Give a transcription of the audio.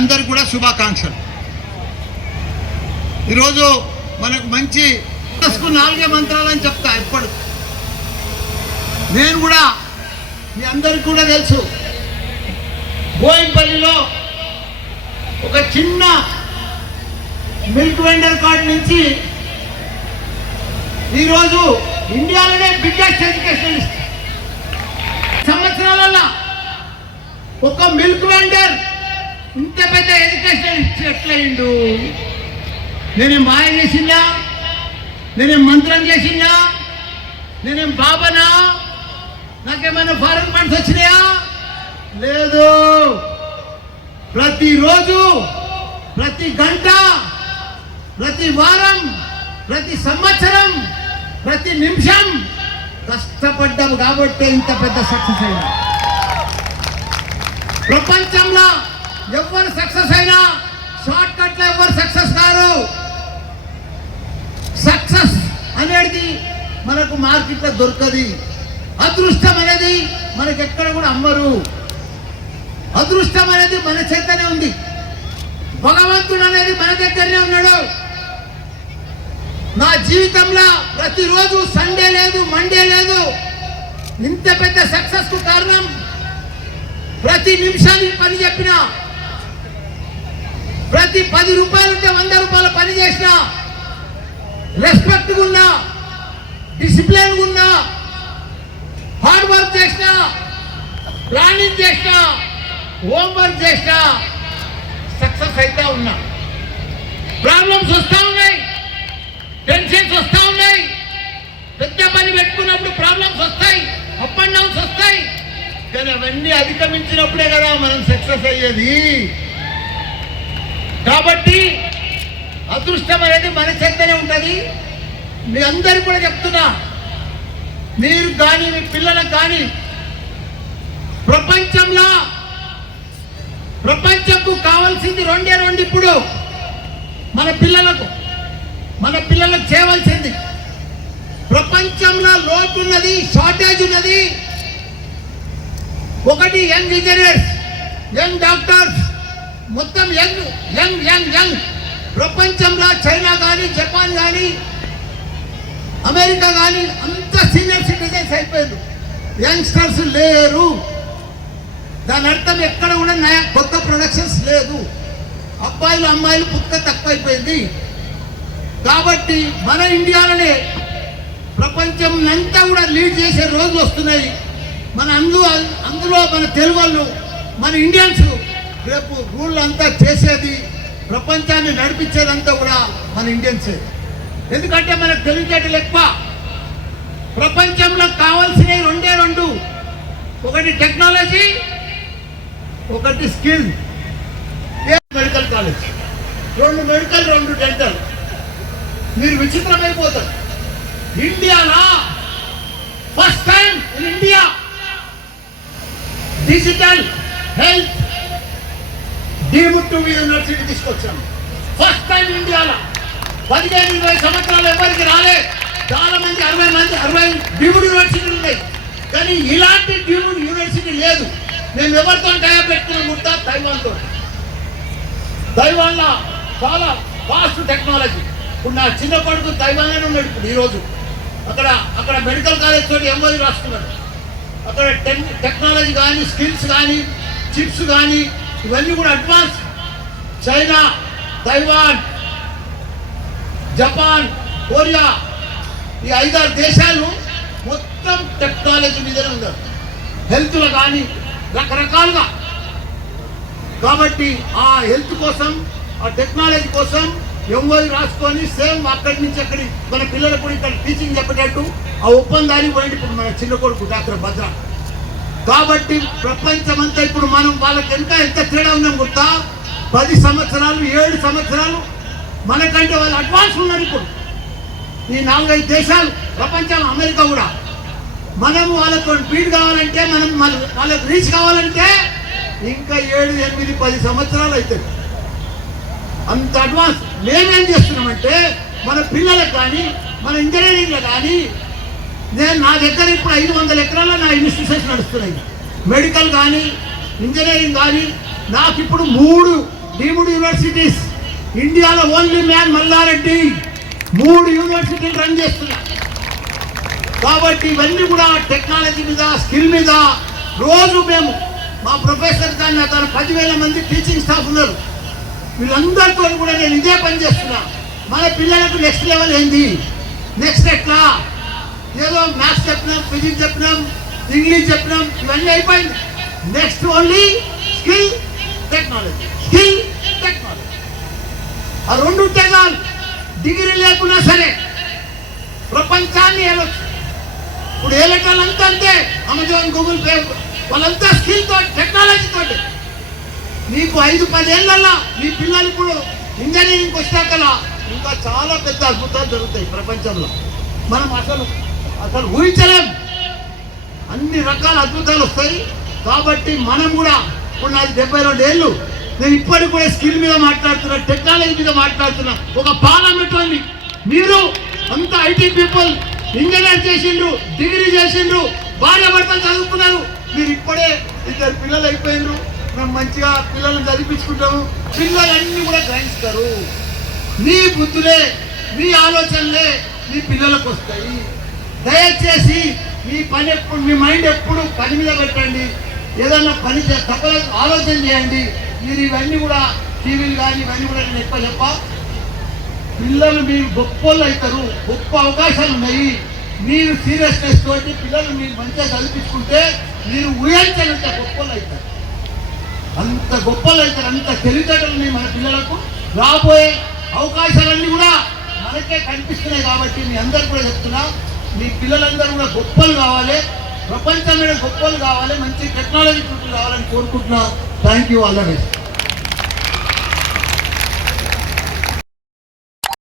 అందరికి కూడా శుభాకాంక్షలు. ఈరోజు మనకు మంచి 4 మంత్రాలని చెప్తా ఎప్పుడు. నేను కూడా మీ అందరికి కూడా తెలుసు, బోయిన్పల్లిలో ఒక చిన్న మిల్క్ వెండర్ కార్డు నుంచి ఈరోజు ఇండియాలోనే బిగ్గెస్ట్ ఎడ్యుకేషనలిస్ట్. సంవత్సరాలలో ఒక మిల్క్ వెండర్ ఇంత పెద్ద ఎడ్యుకేషనలిస్ట్ ఎట్లయిండు? నేనేం మాయ చేసిందా? నేనేం మంత్రం చేసిందా? నేనేం బాబానా? నాకేమైనా ఫారెన్ ఫండ్స్ వచ్చినాయా? లేదు. ప్రతిరోజు, ప్రతి గంట, ప్రతి వారం, ప్రతి సంవత్సరం, ప్రతి నిమిషం కష్టపడ్డాము కాబట్టి ఇంత పెద్ద సక్సెస్ అయినా. ప్రపంచంలో ఎవరు సక్సెస్ అయినా షార్ట్ కట్లో ఎవరు సక్సెస్ కారు. సక్సెస్ అనేది మనకు మార్కెట్లో దొరకది. అదృష్టం అనేది మనకి ఎక్కడ కూడా అమ్మరు. అదృష్టం అనేది మన చేతనే ఉంది. భగవంతుడు అనేది మన దగ్గరనే ఉన్నాడు. నా జీవితంలో ప్రతిరోజు సండే లేదు, మండే లేదు. ఇంత పెద్ద సక్సెస్ కు కారణం ప్రతి నిమిషానికి పని చెప్పినా, ప్రతి 10 రూపాయలు ఉంటే 100 రూపాయల పని చేసినా, రెస్పెక్ట్ ఉన్నా, డిసిప్లిన్ ఉన్నా, హార్డ్ వర్క్ చేసినా, ప్లానింగ్ చేసినా, హోంవర్క్ చేసినా సక్సెస్ అయితే ఉన్నా. ప్రాబ్లమ్స్ వస్తూ ఉన్నాయి, టెన్షన్స్ వస్తూ ఉన్నాయి. పెద్ద పని పెట్టుకున్నప్పుడు ప్రాబ్లమ్స్ వస్తాయి, అప్ అండ్ డౌన్స్ వస్తాయి. కానీ అవన్నీ అధిగమించినప్పుడే కదా మనం సక్సెస్ అయ్యేది. కాబట్టి అదృష్టం అనేది మన చేతనే ఉంటుంది. మీ అందరికీ కూడా చెప్తున్నా, మీరు కానీ మీ పిల్లలకు కానీ ప్రపంచంకు కావాల్సింది 2 ఇప్పుడు మన పిల్లలకు చేయవలసింది. ప్రపంచంలో లోటు ఉన్నది, షార్టేజ్ ఉన్నది. ఒకటి యంగ్ ఇంజనీర్స్, యంగ్ డాక్టర్స్, మొత్తం యంగ్ యంగ్ యంగ్ యంగ్. ప్రపంచంలో చైనా కానీ, జపాన్ కానీ, అమెరికా కానీ అంత సీనియర్ సిటిజన్స్ అయిపోయారు. యంగ్స్టర్స్ లేరు. దాని అర్థం ఎక్కడ కూడా కొత్త ప్రొడక్షన్స్ లేదు. అబ్బాయిలు అమ్మాయిలు పుట్టుక తక్కువైపోయింది. కాబట్టి మన ఇండియాలోనే ప్రపంచం అంతా కూడా లీడ్ చేసే రోజులు వస్తున్నాయి. మన అందులో మన తెలుగు వాళ్ళు, మన ఇండియన్స్ రేపు రూల్ అంతా చేసేది, ప్రపంచాన్ని నడిపించేదంతా కూడా మన ఇండియన్సే. ఎందుకంటే మనకు తెలివితేటలు ఎక్కువ. ప్రపంచంలో కావాల్సినవి 2 ఒకటి టెక్నాలజీ, ఒకటి skill. Medical college, 2 medical, 2 dental. మీరు విచిత్రమైపోతారు. ఇండియాలో first time in India digital health deemed to be university తీసుకొచ్చాము. ఫస్ట్ టైం ఇండియాలో 15-20 సంవత్సరాలు ఎవరికి రాలే. చాలా మంది 60 డీమ్డ్ యూనివర్సిటీలు ఉన్నాయి, కానీ ఇలాంటి డీమ్డ్ యూనివర్సిటీ లేదు. మేము ఎవరితో టైప్ పెట్టుకున్నాం గుర్తా? తైవాన్లో చాలా ఫాస్ట్ టెక్నాలజీ. ఇప్పుడు నా చిన్న కొడుకు తైవాన్లోనే ఉన్నాడు. ఇప్పుడు ఈరోజు అక్కడ మెడికల్ కాలేజ్ తోటి ఎంఓయూ రాస్తున్నాడు. అక్కడ టెక్నాలజీ కానీ, స్కిల్స్ కానీ, చిప్స్ కానీ ఇవన్నీ కూడా advance. China, Taiwan, Japan, Korea, ఈ 5-6 దేశాలు మొత్తం టెక్నాలజీ మీదనే ఉన్నారు. హెల్త్లో కానీ రకరకాలుగా. కాబట్టి ఆ హెల్త్ కోసం, ఆ టెక్నాలజీ కోసం ఎంఓయూ రాసుకొని సేమ్ అక్కడి నుంచి అక్కడి మన పిల్లలకు కూడా ఇక్కడ టీచింగ్ చెప్పేటట్టు ఆ ఒప్పందానికి పోయింది ఇప్పుడు మన చిన్న కొడుకు డాక్టర్ భద్ర. కాబట్టి ప్రపంచమంతా ఇప్పుడు మనం వాళ్ళకి ఎంత తేడా ఉన్నాం గుర్తా? 10 సంవత్సరాలు 7 సంవత్సరాలు మనకంటే వాళ్ళు అడ్వాన్స్ ఉన్నారు. ఇప్పుడు ఈ 4-5 దేశాలు ప్రపంచం, అమెరికా కూడా. మనం వాళ్ళతో బీట్ కావాలంటే, మనం వాళ్ళకి రీచ్ కావాలంటే ఇంకా 7, 8, 10 సంవత్సరాలు అవుతుంది. అంత అడ్వాన్స్. మేమేం చేస్తున్నామంటే మన పిల్లలకు కానీ, మన ఇంజనీరింగ్లో కానీ, నా దగ్గర ఇప్పుడు 500 ఎకరాల్లో నా ఇన్స్టిట్యూషన్స్ నడుస్తున్నాయి. మెడికల్ కానీ, ఇంజనీరింగ్ కానీ. నాకు ఇప్పుడు 3 డీమ్డ్ యూనివర్సిటీస్, ఇండియాలో ఓన్లీ మ్యాన్ మల్లారెడ్డి 3 యూనివర్సిటీలు రన్ చేస్తున్నా. కాబట్టి ఇవన్నీ కూడా టెక్నాలజీ మీద, స్కిల్ మీద రోజు మేము మా ప్రొఫెసర్ కానీ అతను 10,000 మంది టీచింగ్ స్టాఫ్ ఉన్నారు. వీళ్ళందరితో కూడా నేను ఇదే పని చేస్తున్నా. మన పిల్లలకు నెక్స్ట్ లెవెల్ ఏంది, నెక్స్ట్ ఎట్లా, ఏదో మ్యాథ్స్ చెప్పినాం, ఫిజిక్స్ చెప్పినాం, ఇంగ్లీష్ చెప్పినాం, ఇవన్నీ అయిపోయింది. Next only skill technology, skill technology. ఆ 2 ఉంటే చాలు. డిగ్రీ లేకున్నా సరే ప్రపంచాన్ని ఏలొచ్చు. ఇప్పుడు ఏలేటోళ్ళంతా అంతే, అమెజాన్, గూగుల్ పే, వాళ్ళంతా స్కిల్ తోటి, టెక్నాలజీ తోటి. నీకు 5-10 ఏళ్ళల్లో మీ పిల్లలు ఇప్పుడు ఇంజనీరింగ్కి వచ్చాకలా ఇంకా చాలా పెద్ద అద్భుతాలు జరుగుతాయి ప్రపంచంలో. మనం అసలు ఊహించలేం, అన్ని రకాల అద్భుతాలు వస్తాయి. కాబట్టి మనం కూడా ఇప్పుడు నాకు 72 ఏళ్ళు, నేను ఇప్పటికి కూడా స్కిల్ మీద మాట్లాడుతున్నా, టెక్నాలజీ మీద మాట్లాడుతున్నా. ఒక పార్లమెంట్ ఉంది, మీరు అంతా ఐటీ పీపుల్, ఇంజనీర్ చేసిండ్రు, డిగ్రీ చేసిండ్రు, భార్య భర్తలు చదువుకున్నారు. మీరు ఇప్పుడే 2 పిల్లలు అయిపోయినరు. మేము మంచిగా పిల్లల్ని చదివించుకుంటాము. పిల్లలన్నీ కూడా గ్రహిస్తారు. మీ బుద్ధులే, మీ ఆలోచనలే మీ పిల్లలకు వస్తాయి. దయచేసి మీ పని ఎప్పుడు, మీ మైండ్ ఎప్పుడు పని మీద పెట్టండి. ఏదన్నా పని తప్ప ఆలోచన చేయండి. మీరు ఇవన్నీ కూడా టీవీలు కానీ ఇవన్నీ కూడా నేను ఎక్కువ చెప్ప. పిల్లలు మీరు గొప్పోళ్ళు అవుతారు, గొప్ప అవకాశాలు ఉన్నాయి. మీరు సీరియస్నెస్ తోటి పిల్లలు మీరు మంచిగా చదివించుకుంటే మీరు ఊహించనంత గొప్పలు అవుతారు, అంత గొప్పలు అవుతారు. అంత తెలివితేటలు మన పిల్లలకు రాబోయే అవకాశాలన్నీ కూడా మనకే కనిపిస్తున్నాయి. కాబట్టి మీ అందరు కూడా చెప్తున్నా, మీ పిల్లలందరూ కూడా గొప్పలు కావాలి, ప్రపంచం మీద గొప్పలు కావాలి, మంచి టెక్నాలజీ కావాలని కోరుకుంటున్నా. Thank you, all the best.